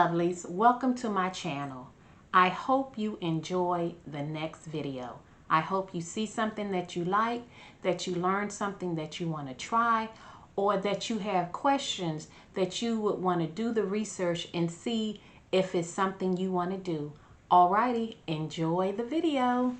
lovelies, welcome to my channel. I hope you enjoy the next video. I hope you see something that you like, that you learn something that you want to try, or that you have questions that you would want to do the research and see if it's something you want to do. Alrighty, enjoy the video.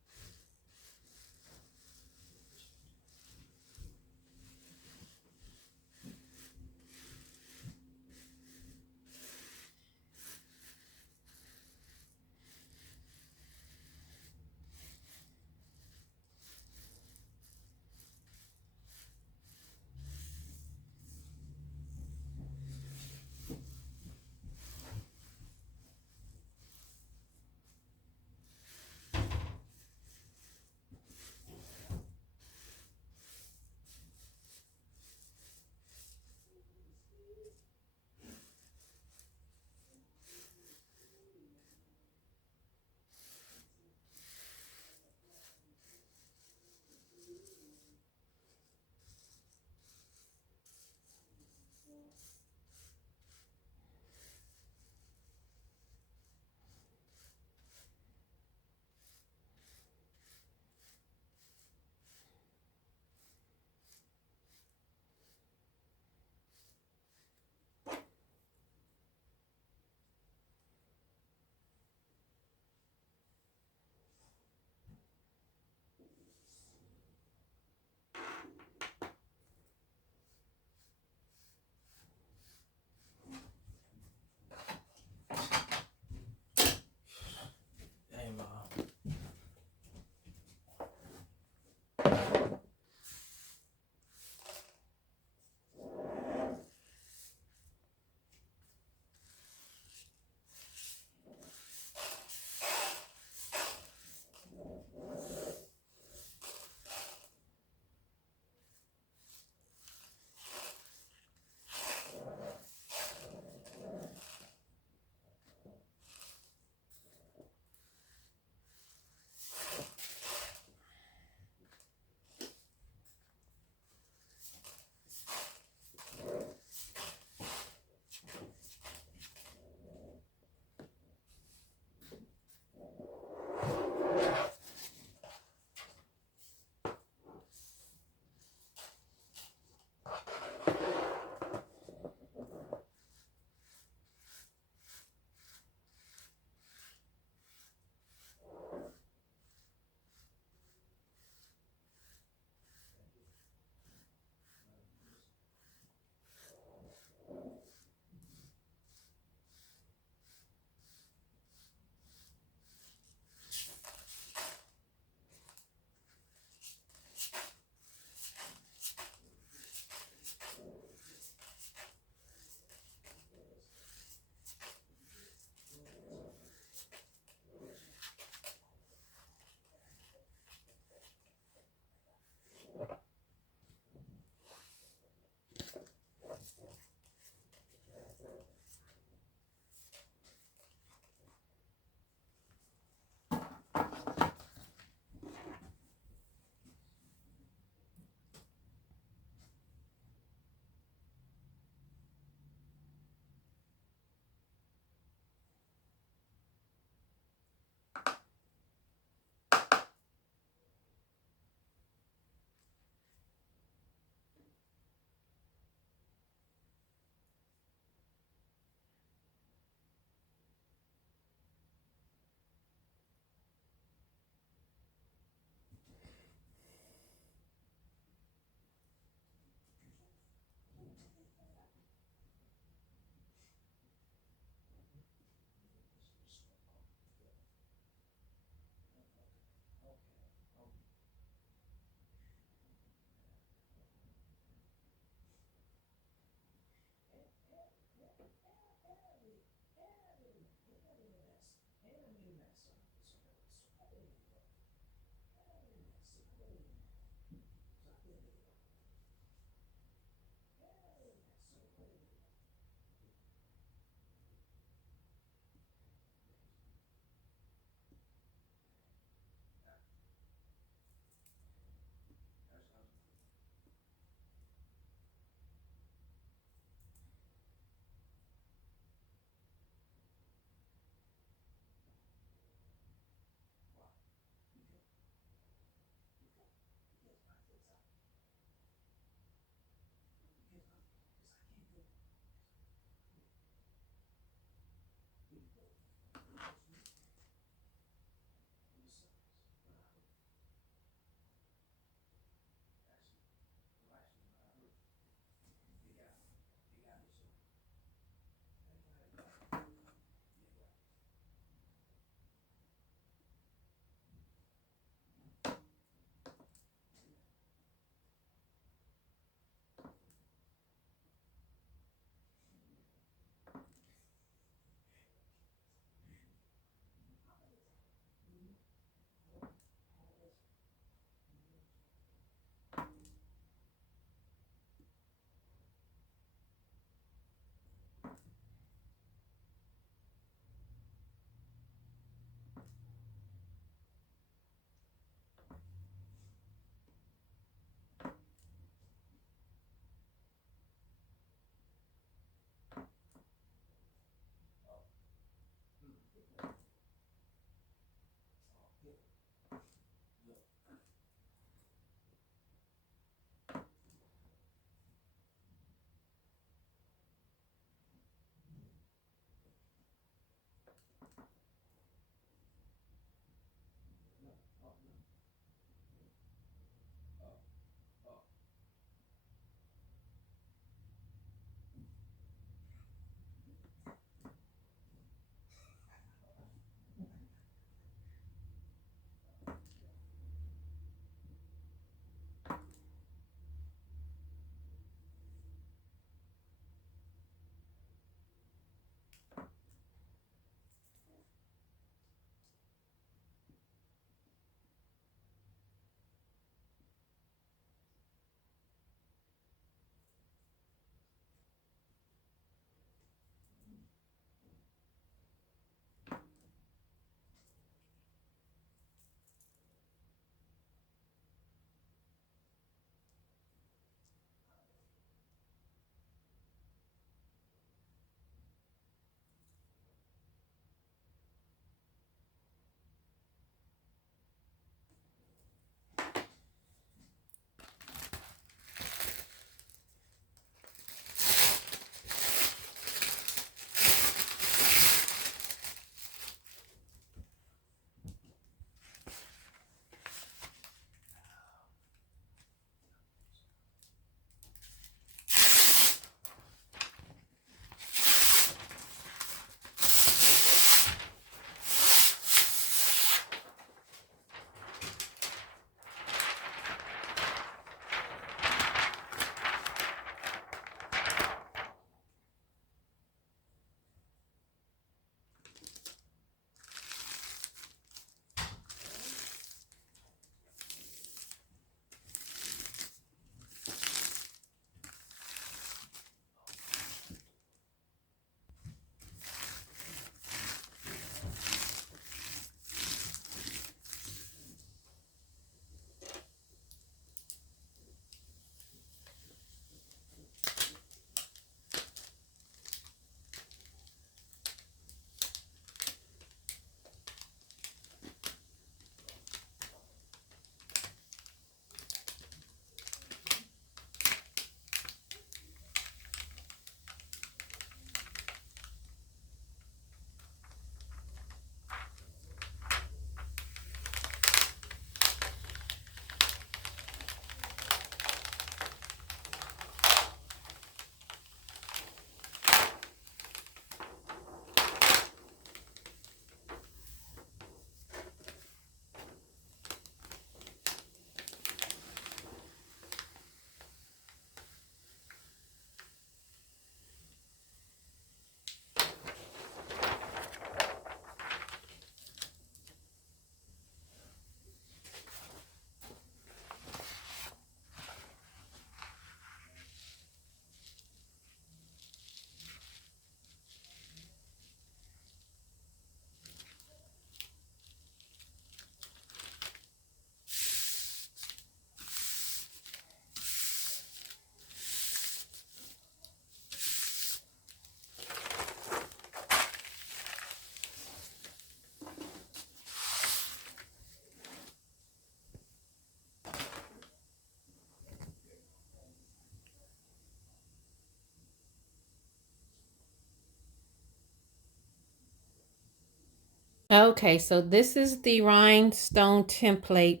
Okay, so this is the rhinestone template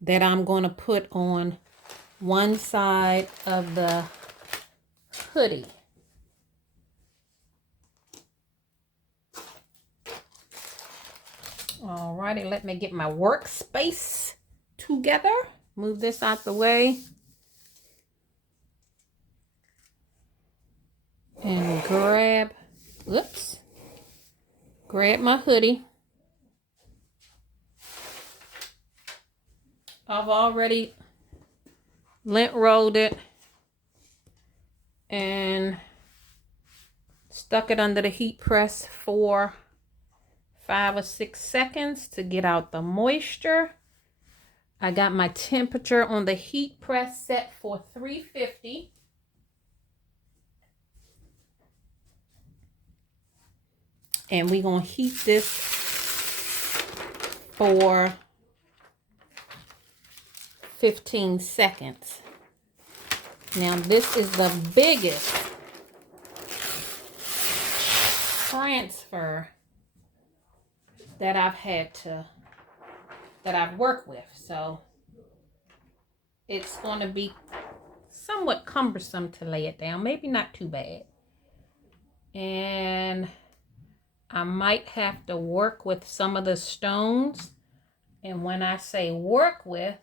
that I'm going to put on one side of the hoodie. Alrighty, let me get my workspace together. Move this out the way. And grab my hoodie. I've already lint rolled it and stuck it under the heat press for 5 or 6 seconds to get out the moisture. I got my temperature on the heat press set for 350. And we're going to heat this for 15 seconds. Now this is the biggest transfer that I've worked with. So it's going to be somewhat cumbersome to lay it down. Maybe not too bad. And I might have to work with some of the stones. And when I say work with,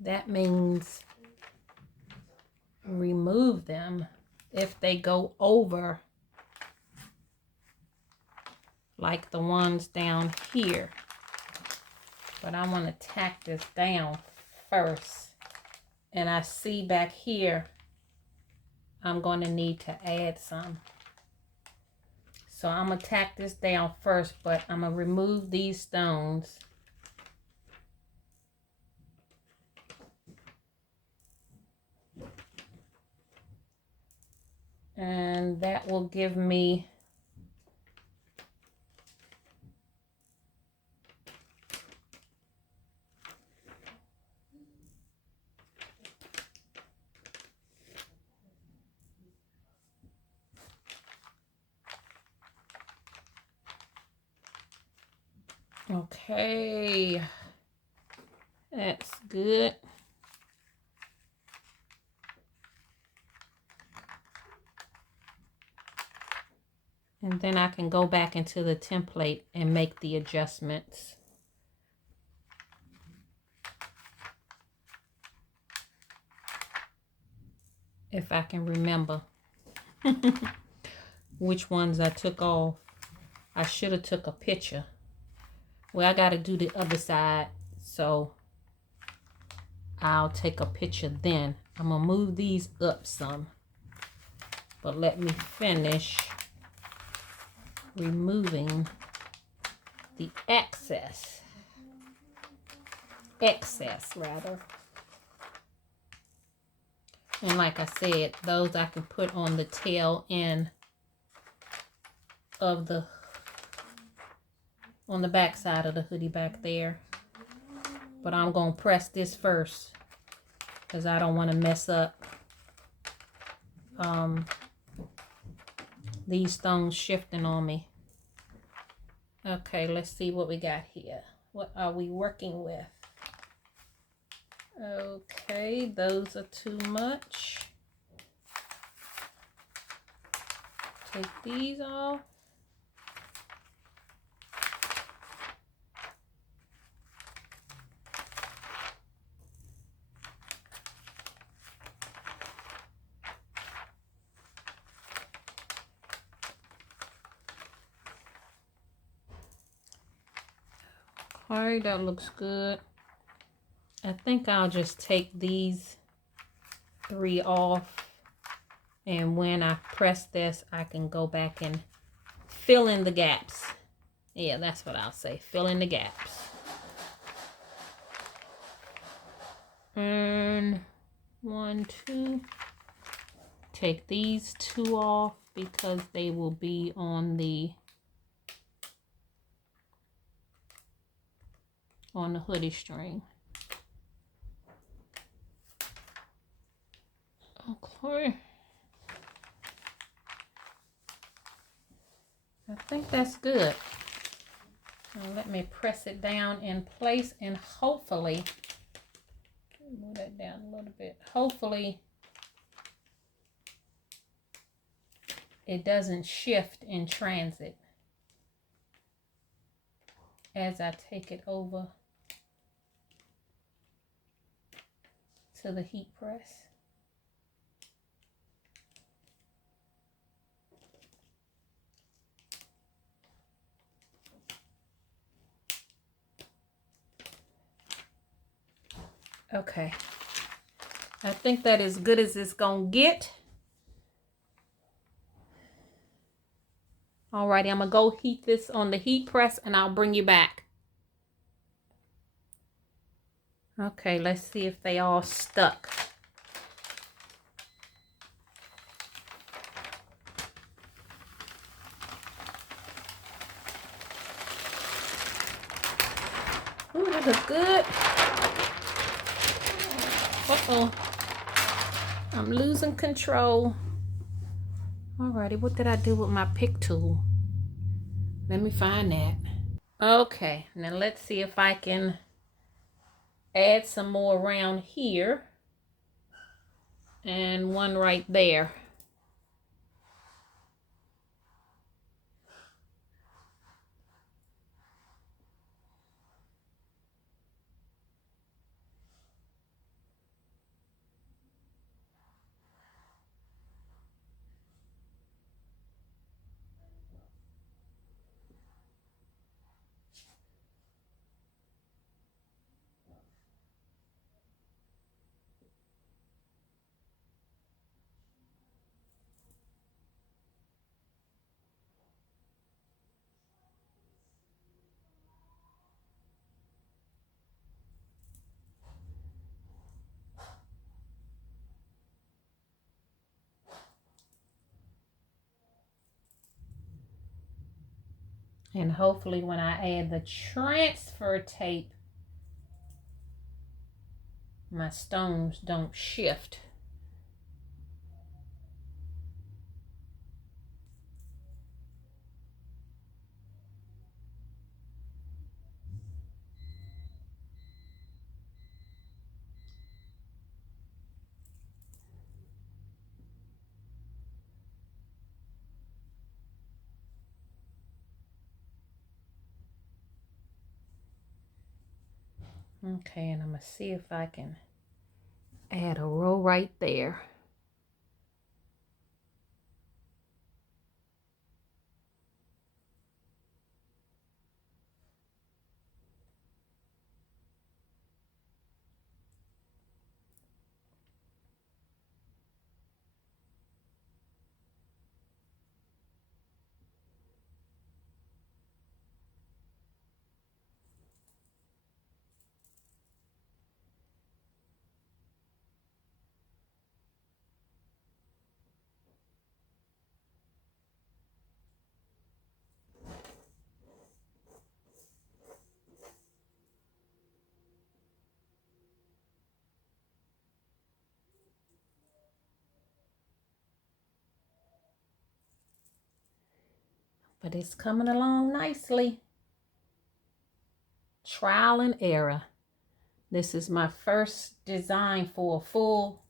that means remove them if they go over, like the ones down here. But I want to tack this down first. And I see back here, I'm going to need to add some. So I'm going to tack this down first, but I'm going to remove these stones. And that will give me okay. That's good. And then I can go back into the template and make the adjustments. If I can remember which ones I took off. I should have took a picture. Well, I got to do the other side, so I'll take a picture then. I'm going to move these up some. But let me finish removing the excess rather. And like I said, those I can put on the tail end of on the back side of the hoodie back there. But I'm going to press this first because I don't want to mess up these stones shifting on me. Okay, let's see what we got here. What are we working with? Okay, those are too much. Take these off. Alright, that looks good. I think I'll just take these 3 off, and when I press this I can go back and fill in the gaps. Yeah, that's what I'll say, fill in the gaps. And 1, 2, take these 2 off because they will be on the hoodie string. Okay. I think that's good. Now let me press it down in place and hopefully, move that down a little bit. Hopefully it doesn't shift in transit as I take it over to the heat press. Okay, I think that is good as it's gonna get. Alrighty, I'm gonna go heat this on the heat press and I'll bring you back. Okay, let's see if they all stuck. Ooh, that looks good. Uh-oh. I'm losing control. Alrighty, what did I do with my pick tool? Let me find that. Okay, now let's see if I can add some more around here. And one right there. And hopefully when I add the transfer tape, my stones don't shift. Okay, and I'm gonna see if I can add a row right there. But it's coming along nicely. Trial and error. This is my first design for a full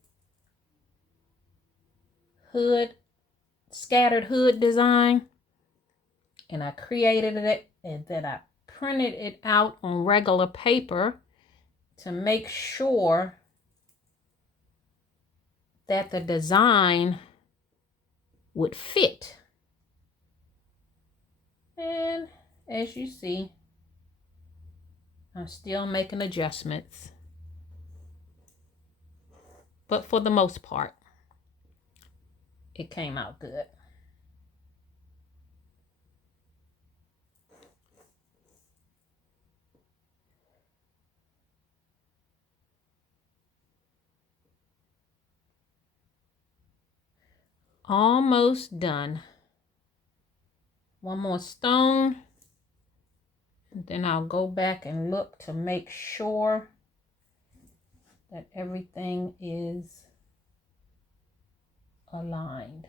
hood, scattered hood design. And I created it and then I printed it out on regular paper to make sure that the design would fit. And as you see, I'm still making adjustments. But for the most part, it came out good. Almost done. One more stone. And then I'll go back and look to make sure that everything is aligned.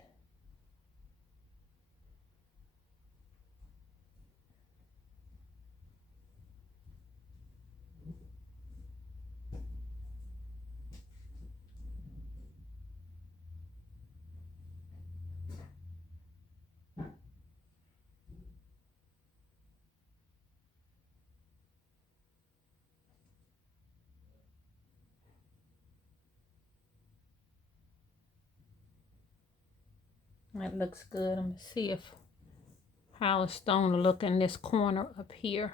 That looks good. I'm gonna see how a stone will look in this corner up here.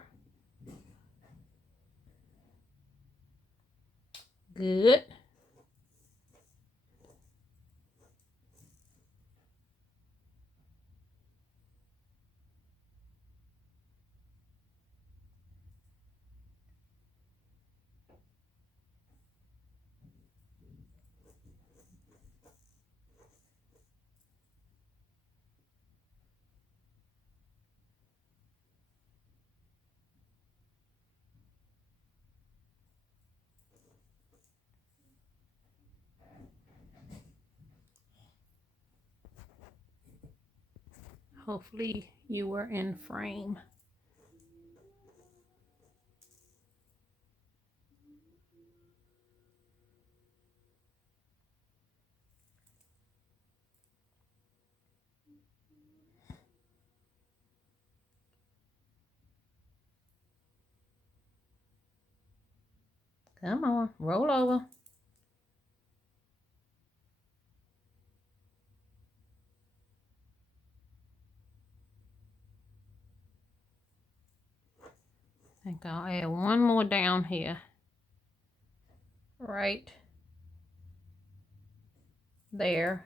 Good. Hopefully you were in frame. Come on, roll over. I think I'll add one more down here. Right there.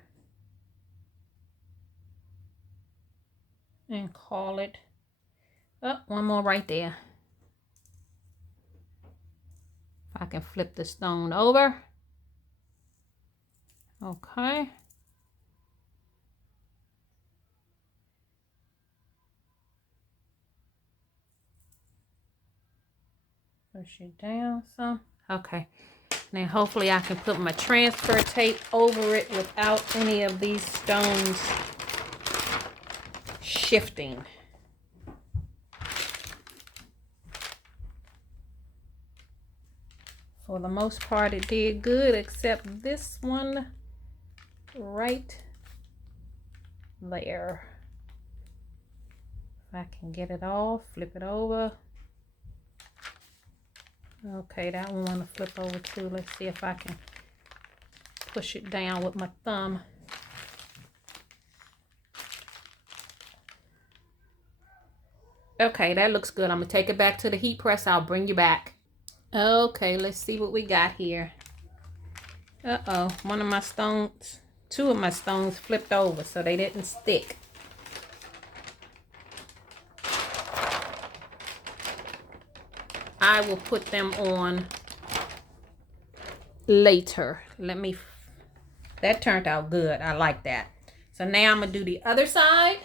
And call it. Oh, one more right there. If I can flip the stone over. Okay. Push it down some. Okay. Now hopefully I can put my transfer tape over it without any of these stones shifting. For the most part it did good, except this one right there. If I can get it all, flip it over. Okay, that one want to flip over too. Let's see if I can push it down with my thumb. Okay, that looks good. I'm gonna take it back to the heat press. I'll bring you back. Okay, let's see what we got here. Uh-oh, one of my stones, two of my stones flipped over, so they didn't stick. I will put them on later. That turned out good. I like that. So now I'm gonna do the other side.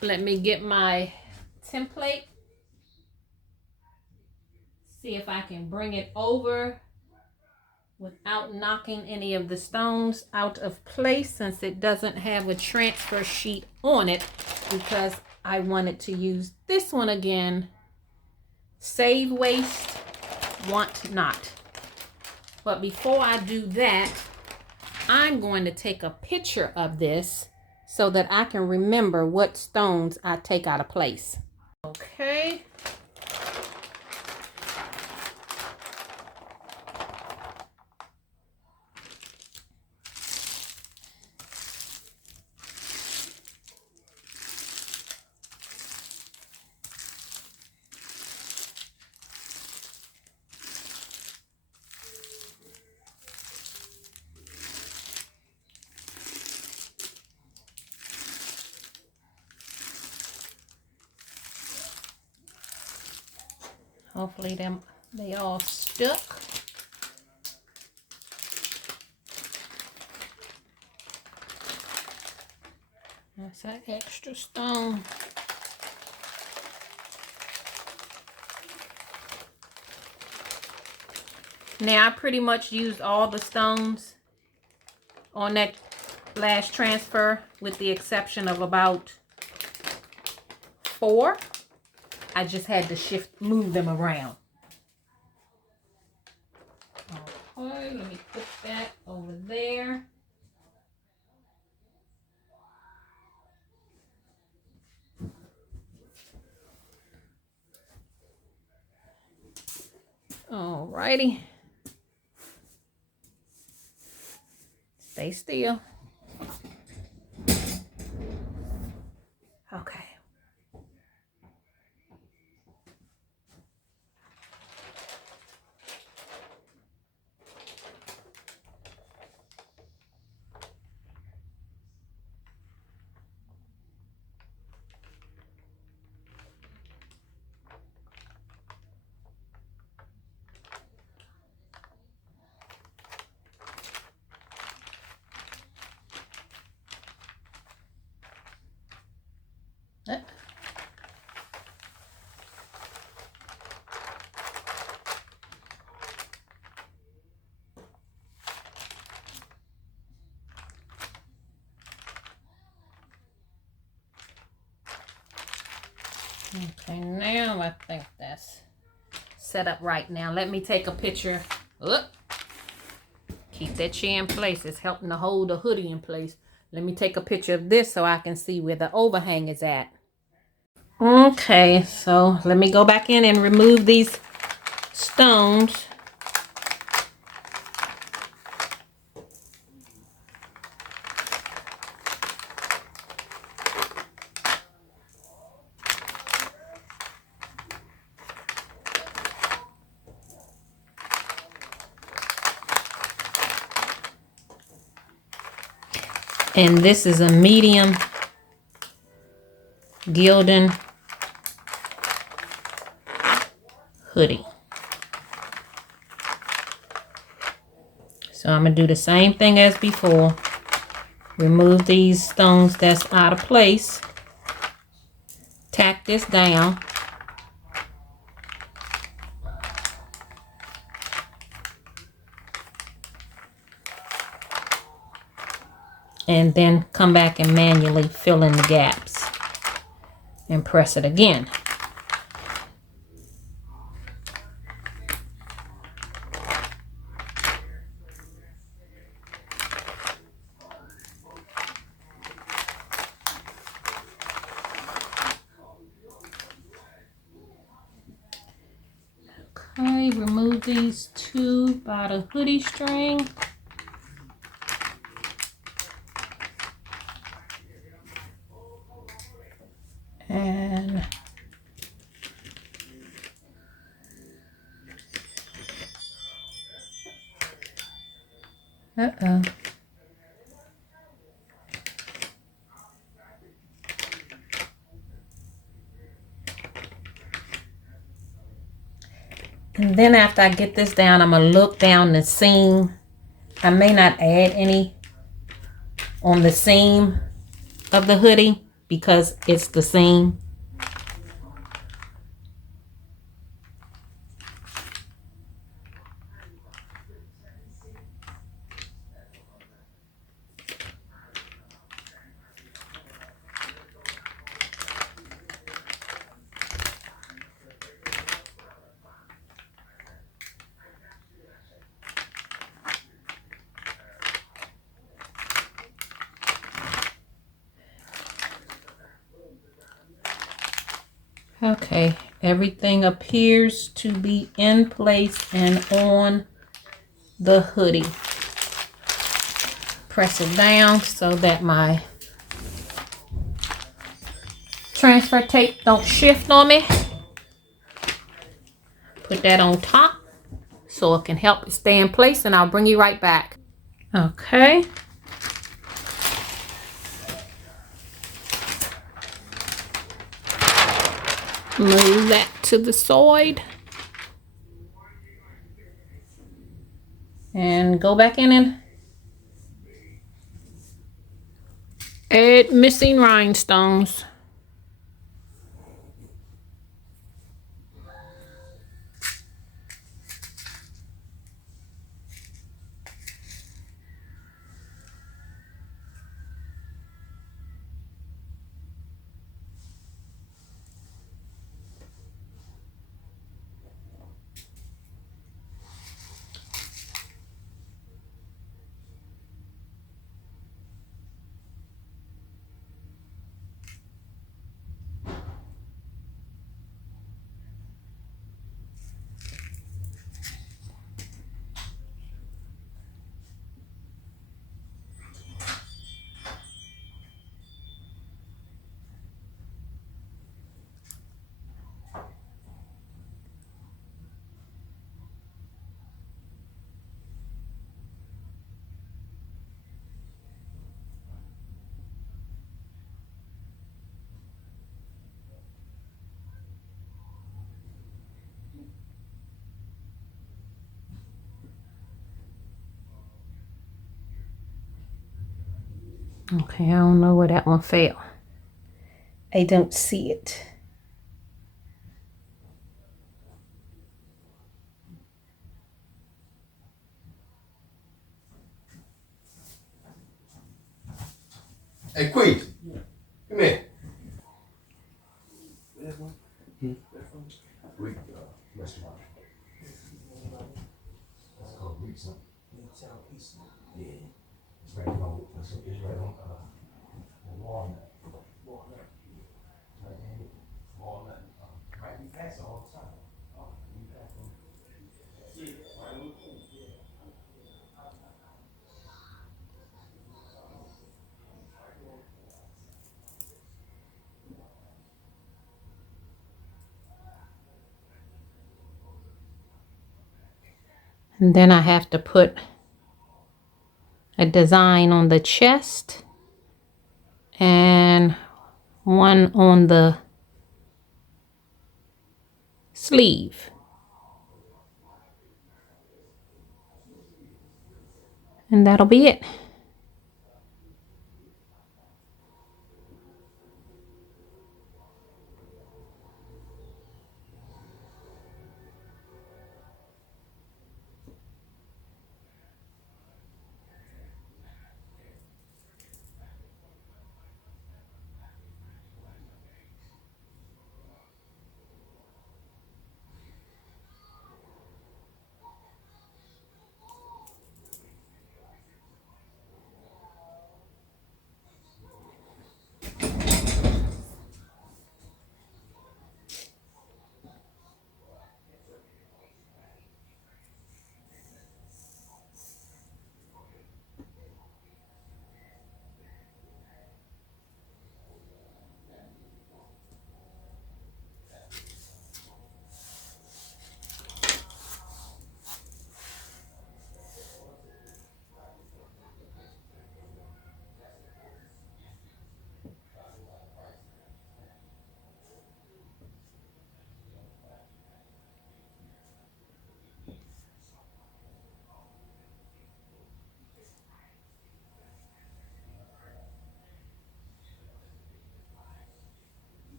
Let me get my template. See if I can bring it over without knocking any of the stones out of place, since it doesn't have a transfer sheet on it, because I wanted to use this one again. Save waste, want not. But before I do that, I'm going to take a picture of this so that I can remember what stones I take out of place. Okay. Hopefully they all stuck. That's an extra stone. Now I pretty much used all the stones on that last transfer with the exception of about 4. I just had to move them around. Okay, let me put that over there. Alrighty. Stay still. Okay. Okay, now I think that's set up right now. Let me take a picture. Oop. Keep that chair in place. It's helping to hold the hoodie in place. Let me take a picture of this so I can see where the overhang is at. Okay, so let me go back in and remove these stones. And this is a medium Gildan hoodie. So I'm going to do the same thing as before. Remove these stones that's out of place. Tack this down. And then come back and manually fill in the gaps. And press it again. Okay, remove these 2 by the hoodie string. And and then after I get this down, I'm going to look down the seam. I may not add any on the seam of the hoodie because it's the seam. Okay, everything appears to be in place and on the hoodie. Press it down so that my transfer tape don't shift on me. Put that on top so it can help it stay in place, and I'll bring you right back. Okay. Move that to the side. And go back in Add missing rhinestones. Okay, I don't know where that one fell. I don't see it. Hey, Queen, come here. Wait, restaurant. It's called Rhinestone. Yeah. It's right on. It's right on. Walnut. Right there. Walnut. Right. You pass it all the time. You pass it. And then I have to put a design on the chest and one on the sleeve. And that'll be it.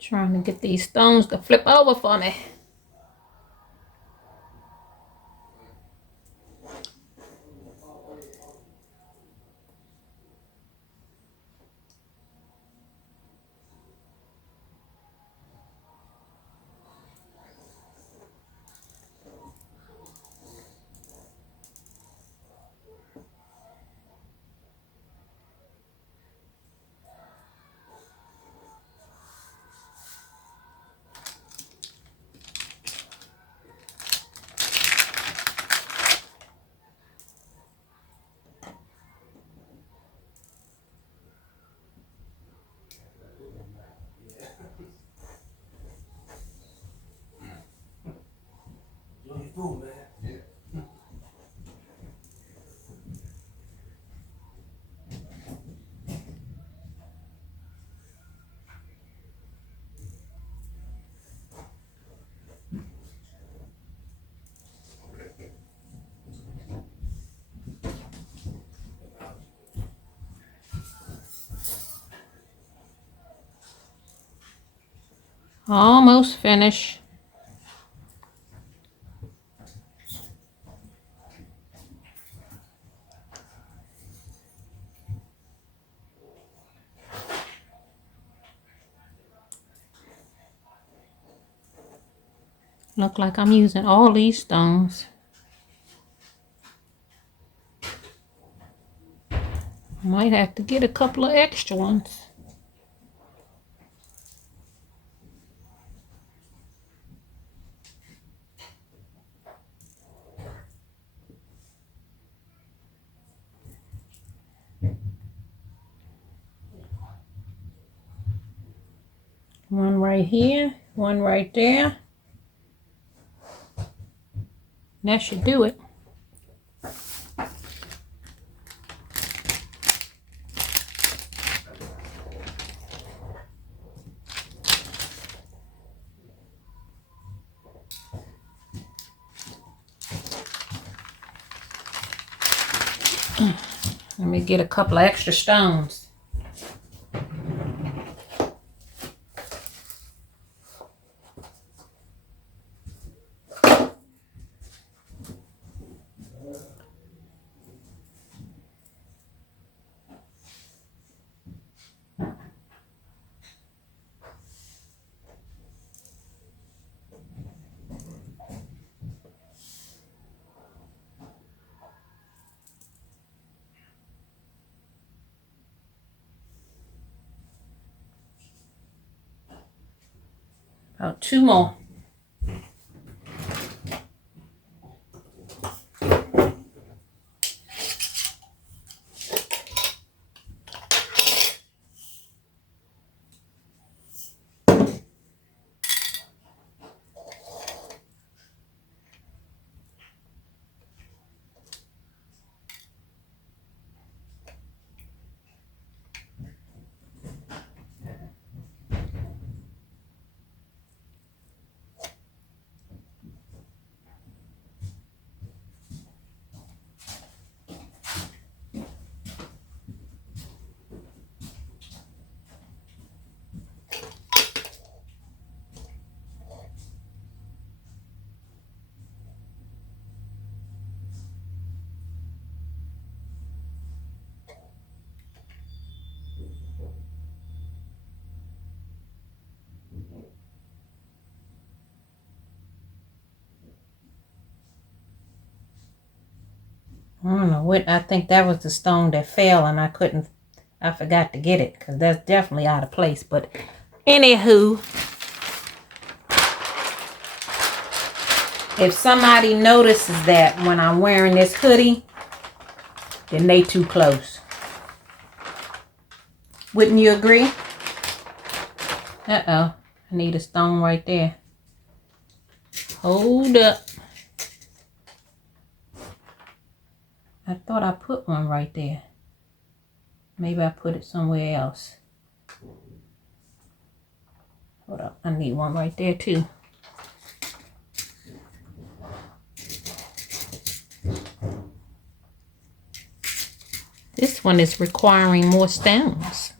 Trying to get these stones to flip over for me. Almost finished. Look like I'm using all these stones. Might have to get a couple of extra ones. One right here, one right there. That should do it. Let me get a couple of extra stones. About two more. I don't know what, I think that was the stone that fell and I forgot to get it because that's definitely out of place. But anywho, if somebody notices that when I'm wearing this hoodie, then they too close. Wouldn't you agree? Uh-oh, I need a stone right there. Hold up. I thought I put one right there. Maybe I put it somewhere else. Hold up, I need one right there too. This one is requiring more stones.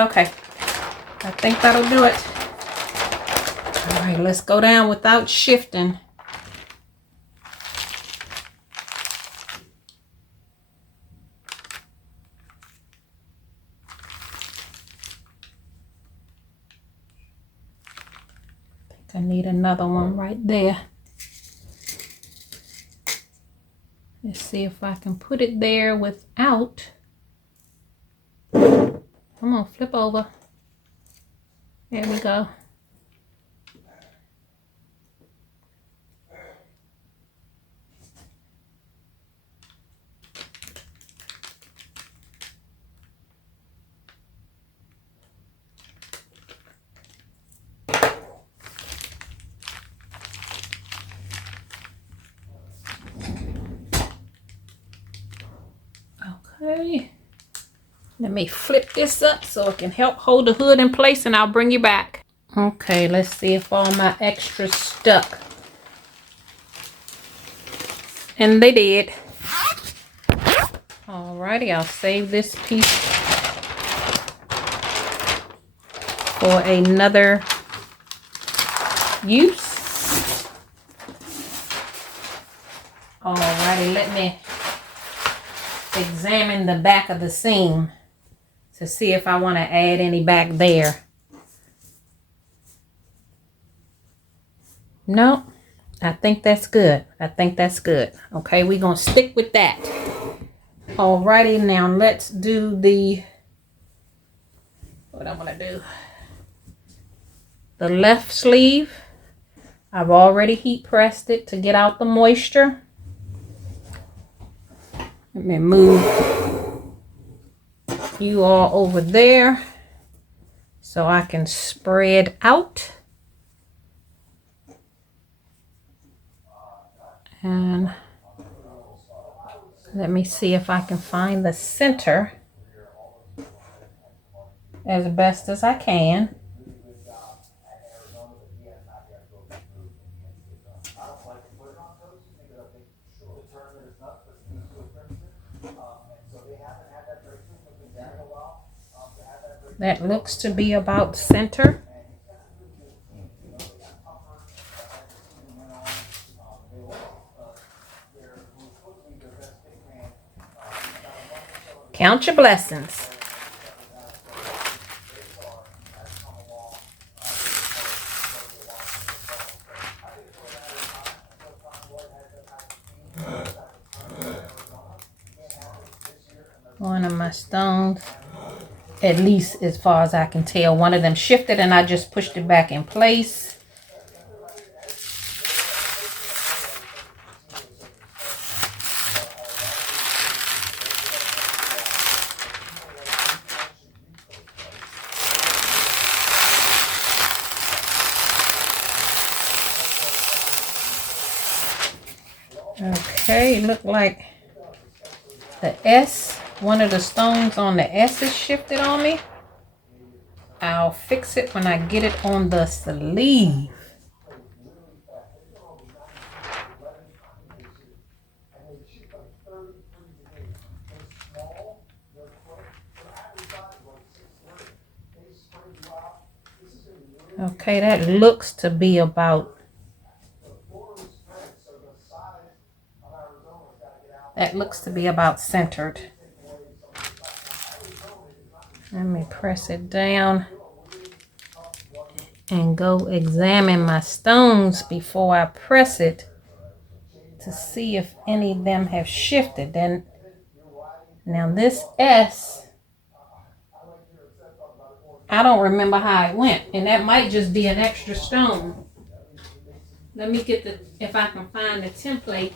Okay, I think that'll do it. All right, let's go down without shifting. I need another one right there. Let's see if I can put it there without. Come on, flip over. There we go. Okay. Let me flip this up so it can help hold the hood in place and I'll bring you back. Okay, let's see if all my extras stuck. And they did. Alrighty, I'll save this piece for another use. Alrighty, let me examine the back of the seam to see if I want to add any back there. No, I think that's good. I think that's good. Okay, we're going to stick with that. Alrighty, now let's do what I'm going to do. The left sleeve. I've already heat pressed it to get out the moisture. Let me move you all over there so I can spread out. And let me see if I can find the center as best as I can. That looks to be about center. Count your blessings. One of my stones, at least as far as I can tell, one of them shifted and I just pushed it back in place. Okay, look like the S, one of the stones on the S is shifted on me. I'll fix it when I get it on the sleeve. Okay, that looks to be about, centered. Let me press it down and go examine my stones before I press it to see if any of them have shifted. Then now this S, I don't remember how it went, and that might just be an extra stone. Let me get if I can find the template.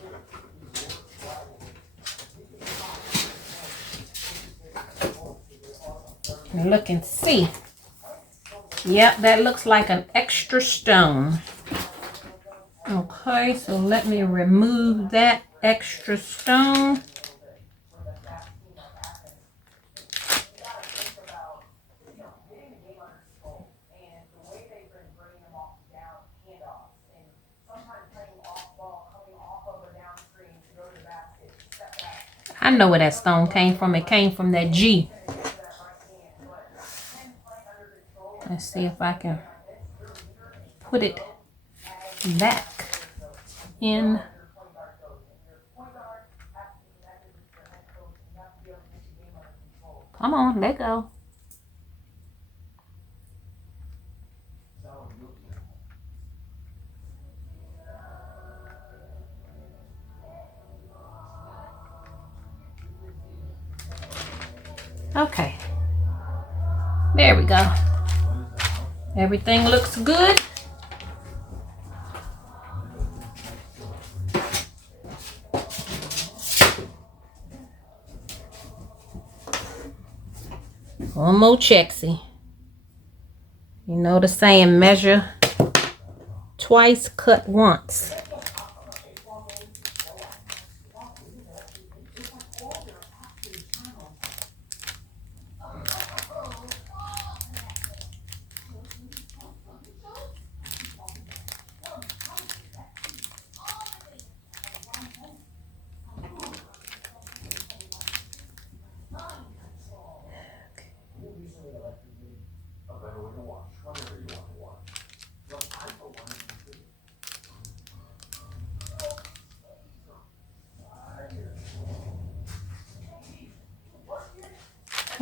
And look and see. Yep, that looks like an extra stone. Okay, so let me remove that extra stone. I know where that stone came from. It came from that G. Let's see if I can put it back in. Come on, let go. Okay. There we go. Everything looks good. One more checksy. You know the saying, measure twice, cut once.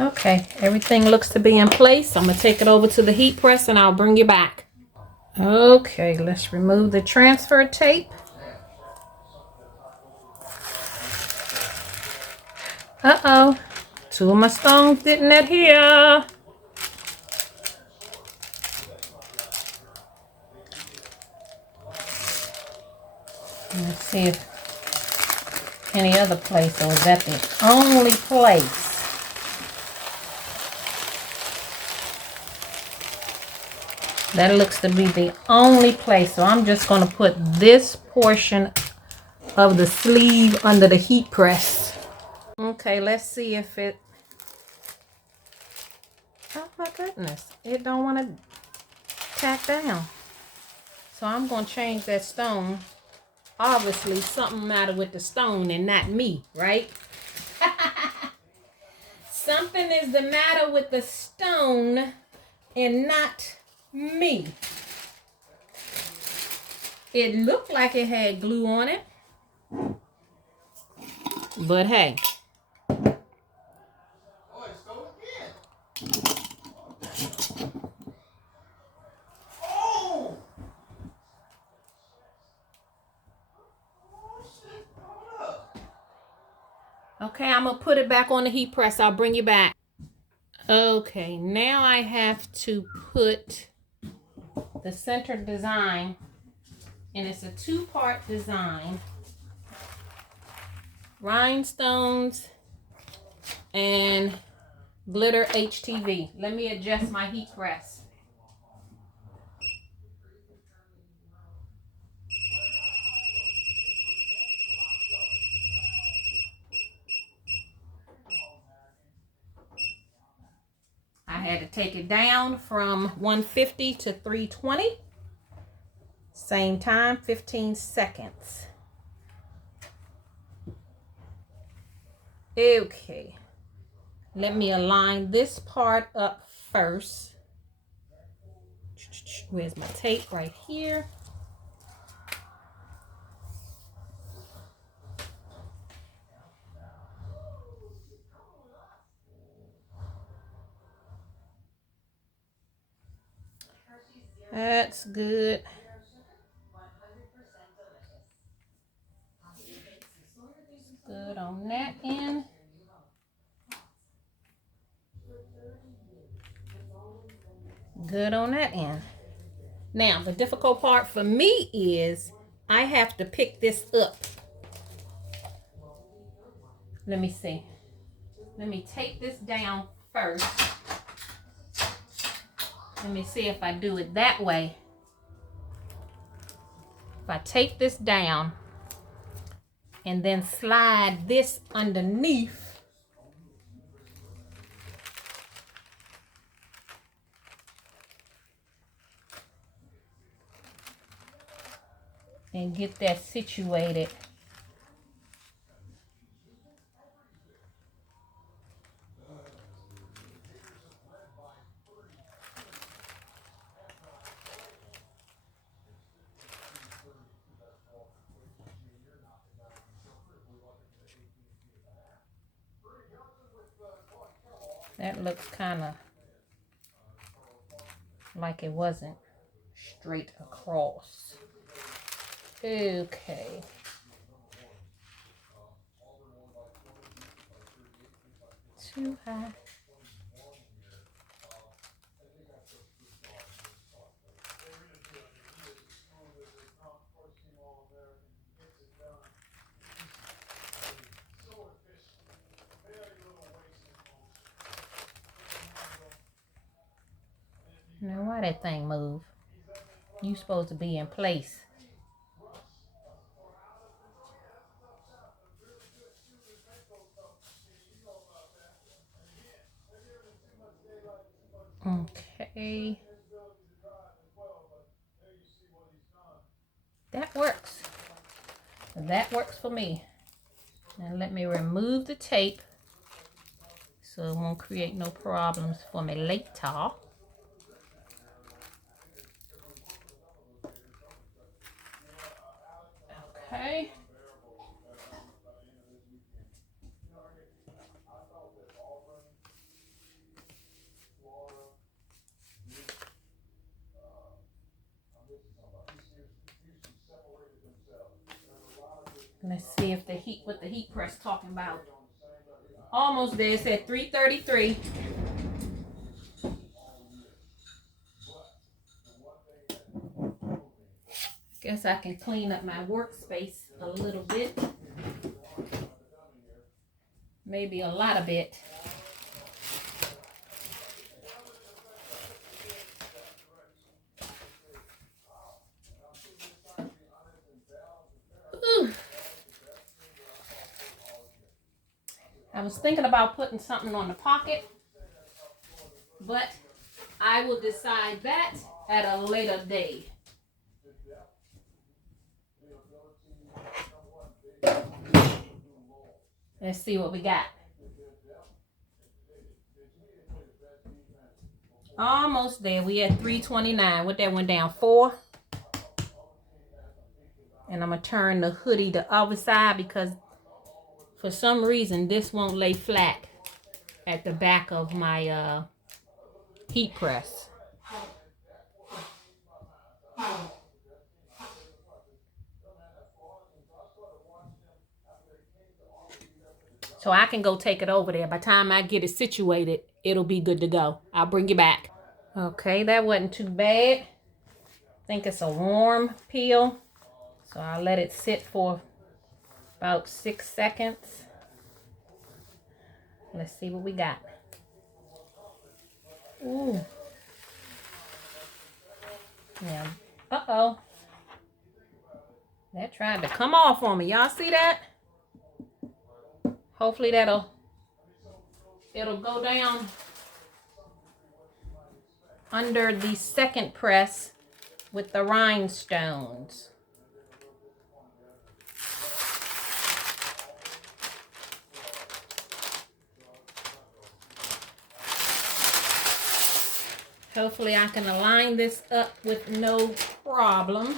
Okay, everything looks to be in place. I'm gonna take it over to the heat press and I'll bring you back. Okay, let's remove the transfer tape. Uh-oh, two of my stones didn't adhere. Let's see if any other place, or is that the only place? That looks to be the only place. So I'm just going to put this portion of the sleeve under the heat press. Okay, let's see if it... Oh my goodness, it don't want to tack down. So I'm going to change that stone. Obviously, something matter with the stone and not me, right? Something is the matter with the stone and not me. It looked like it had glue on it. But hey. Okay, I'm going to put it back on the heat press. I'll bring you back. Okay, now I have to put the center design, and it's a two-part design. Rhinestones and glitter HTV. Let me adjust my heat press. I had to take it down from 150 to 320. Same time, 15 seconds. Okay. Let me align this part up first. Where's my tape? Right here. That's good. Good on that end. Good on that end. Now, the difficult part for me is I have to pick this up. Let me see. Let me take this down first. Let me see if I do it that way. If I take this down and then slide this underneath, and get that situated. That looks kind of like it wasn't straight across. Okay. Too high. Now why that thing move? You supposed to be in place. Okay. That works. That works for me. Now let me remove the tape so it won't create no problems for me later. Okay. Let's see if what the heat press talking about. Almost there. It said 333. Guess I can clean up my workspace a little bit. Maybe a lot of bit. Ooh. I was thinking about putting something on the pocket, but I will decide that at a later day. Let's see what we got. Almost there. We at 329. What that went down? 4. And I'm going to turn the hoodie the other side because for some reason this won't lay flat at the back of my heat press. So I can go take it over there. By the time I get it situated, it'll be good to go. I'll bring you back. Okay, that wasn't too bad. I think it's a warm peel. So I'll let it sit for about 6 seconds. Let's see what we got. Ooh. Yeah. Uh-oh. That tried to come off on me. Y'all see that? Hopefully it'll go down under the second press with the rhinestones. Hopefully I can align this up with no problem.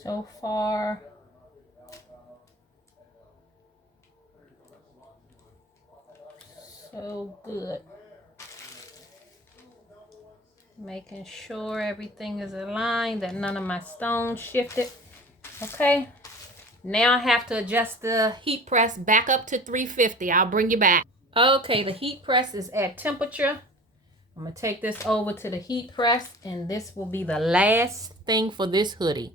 So far, so good. Making sure everything is aligned, that none of my stones shifted. Okay. Now I have to adjust the heat press back up to 350. I'll bring you back. Okay, the heat press is at temperature. I'm going to take this over to the heat press, and this will be the last thing for this hoodie.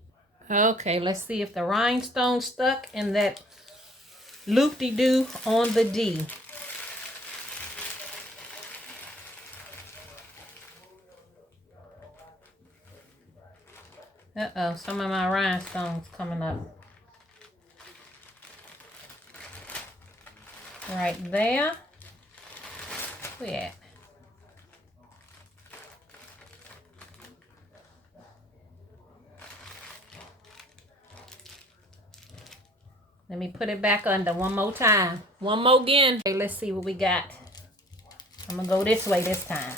Okay, let's see if the rhinestone stuck in that loop-de-doo on the D. Uh-oh, some of my rhinestones coming up. Right there. Where we at? Let me put it back under one more time. One more again. Okay, let's see what we got. I'm going to go this way this time.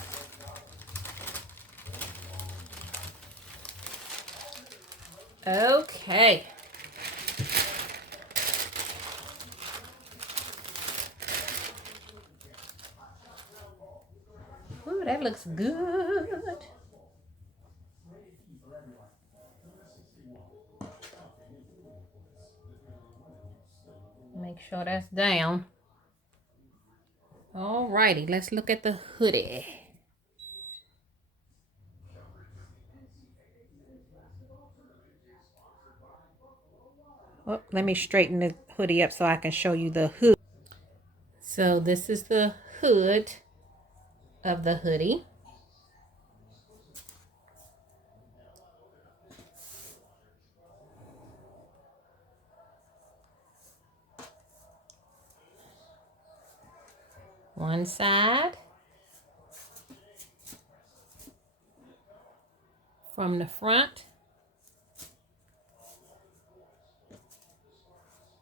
Okay. Ooh, that looks good. Make sure that's down. Alrighty, let's look at the hoodie. Oh, let me straighten the hoodie up so I can show you the hood. So this is the hood of the hoodie. One side. From the front.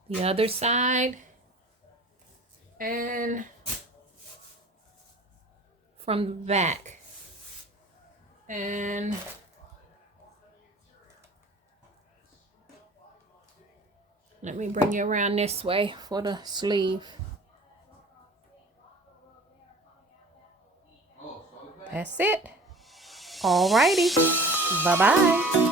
The other side. And from the back. And Let me bring you around this way for the sleeve. That's it. Alrighty. Bye-bye.